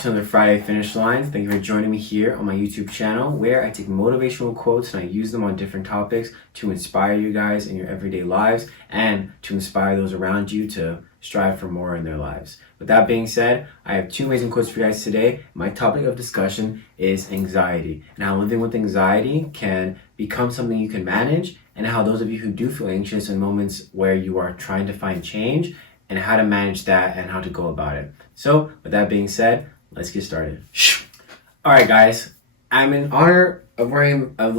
to another Friday Finish Lines. Thank you for joining me here on my YouTube channel where I take motivational quotes and I use them on different topics to inspire you guys in your everyday lives and to inspire those around you to strive for more in their lives. With that being said, I have two amazing quotes for you guys today. My topic of discussion is anxiety and how living with anxiety can become something you can manage, and how those of you who do feel anxious in moments where you are trying to find change and how to manage that and how to go about it. So with that being said, let's get started. All right, guys, I'm in honor of wearing a All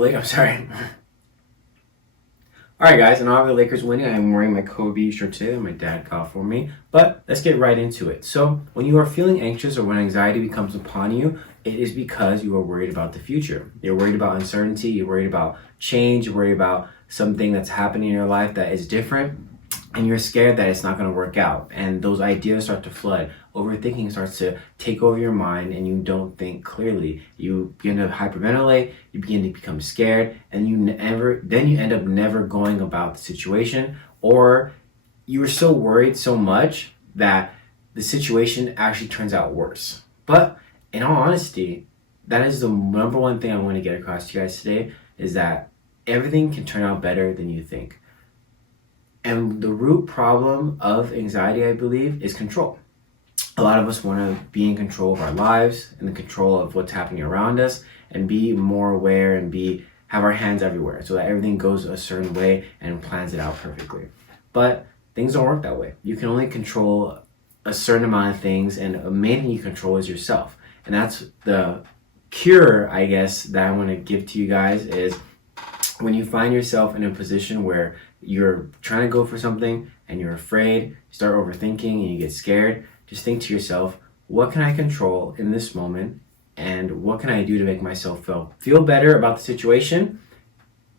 right, guys, in honor of the Lakers winning, I'm wearing my Kobe shirt today that my dad got for me. But let's get right into it. So when you are feeling anxious or when anxiety becomes upon you, it is because you are worried about the future. You're worried about uncertainty. You're worried about change. You're worried about something that's happening in your life that is different. And you're scared that it's not going to work out. And those ideas start to flood. Overthinking starts to take over your mind and you don't think clearly. You begin to hyperventilate, you begin to become scared, and you end up never going about the situation, or you were so worried so much that the situation actually turns out worse. But in all honesty, that is the number one thing I want to get across to you guys today, is that everything can turn out better than you think. And the root problem of anxiety, I believe, is control. A lot of us want to be in control of our lives, in the control of what's happening around us, and be more aware and have our hands everywhere so that everything goes a certain way and plans it out perfectly. But things don't work that way. You can only control a certain amount of things, and the main thing you control is yourself. And that's the cure, I guess, that I want to give to you guys, is when you find yourself in a position where you're trying to go for something and you're afraid, you start overthinking and you get scared, just think to yourself, what can I control in this moment, and what can I do to make myself feel better about the situation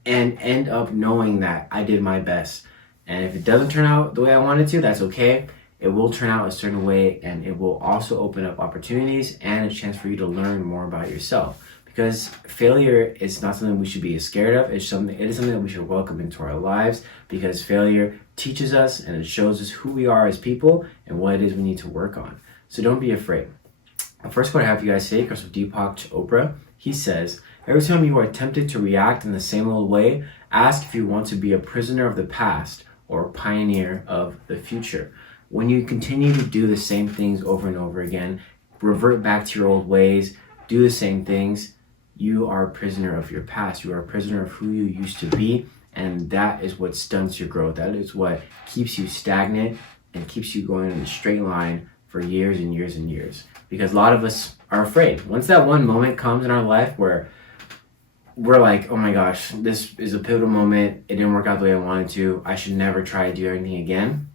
and end up knowing that I did my best. And if it doesn't turn out the way I wanted to, that's okay. It will turn out a certain way, and it will also open up opportunities and a chance for you to learn more about yourself. Because failure is not something we should be scared of. It is something that we should welcome into our lives, because failure teaches us and it shows us who we are as people and what it is we need to work on. So don't be afraid. The first quote I have for you guys today comes from Deepak Chopra. He says, "Every time you are tempted to react in the same old way, ask if you want to be a prisoner of the past or a pioneer of the future." When you continue to do the same things over and over again, revert back to your old ways, do the same things, you are a prisoner of your past. You are a prisoner of who you used to be, and that is what stunts your growth. That is what keeps you stagnant and keeps you going in a straight line for years and years and years. Because a lot of us are afraid. Once that one moment comes in our life where we're like, oh my gosh, this is a pivotal moment, it didn't work out the way I wanted to, I should never try to do anything again,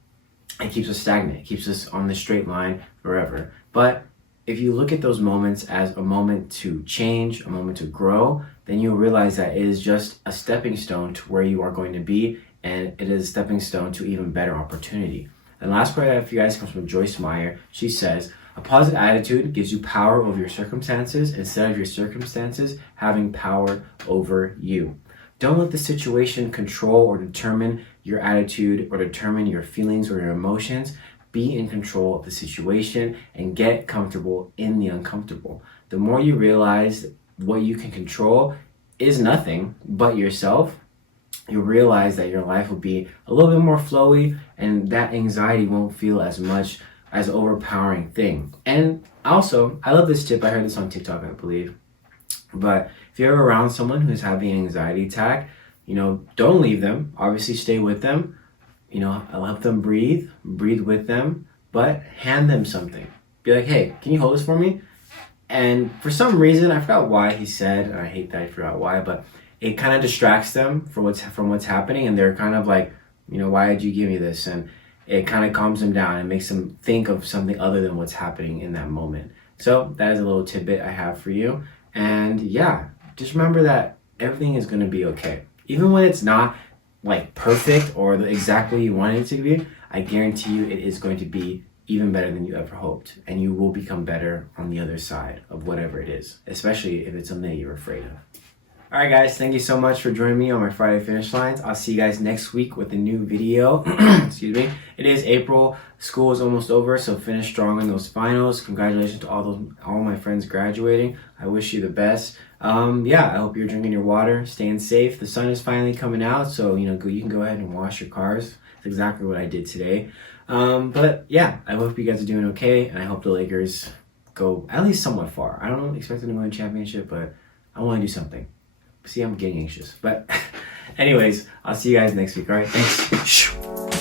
it keeps us stagnant. It keeps us on the straight line forever. But if you look at those moments as a moment to change, a moment to grow, then you'll realize that it is just a stepping stone to where you are going to be, and it is a stepping stone to even better opportunity. And last part I have for you guys comes from Joyce Meyer. She says, "A positive attitude gives you power over your circumstances instead of your circumstances having power over you." Don't let the situation control or determine your attitude or determine your feelings or your emotions. Be in control of the situation and get comfortable in the uncomfortable. The more you realize what you can control is nothing but yourself, you'll realize that your life will be a little bit more flowy, and that anxiety won't feel as much as an overpowering thing. And also, I love this tip. I heard this on TikTok, I believe. But if you're around someone who's having an anxiety attack, don't leave them. Obviously, stay with them. I'll help them breathe with them, but hand them something. Be like, hey, can you hold this for me? And for some reason, I forgot why he said, and I hate that I forgot why, but it kind of distracts them from what's happening, and they're kind of like, why did you give me this? And it kind of calms them down and makes them think of something other than what's happening in that moment. So that is a little tidbit I have for you. And yeah, just remember that everything is going to be okay. Even when it's not like perfect or exactly you want it to be, I guarantee you it is going to be even better than you ever hoped, and you will become better on the other side of whatever it is, especially if it's something that you're afraid of. All right, guys, thank you so much for joining me on my Friday finish lines. I'll see you guys next week with a new video. Excuse me. It is April. School is almost over, so finish strong in those finals. Congratulations to all my friends graduating. I wish you the best. Yeah, I hope you're drinking your water, staying safe. The sun is finally coming out, so you can go ahead and wash your cars. That's exactly what I did today. But yeah, I hope you guys are doing okay, and I hope the Lakers go at least somewhat far. I don't expect them to win a championship, but I want to do something. See, I'm getting anxious. But anyways, I'll see you guys next week. All right, thanks.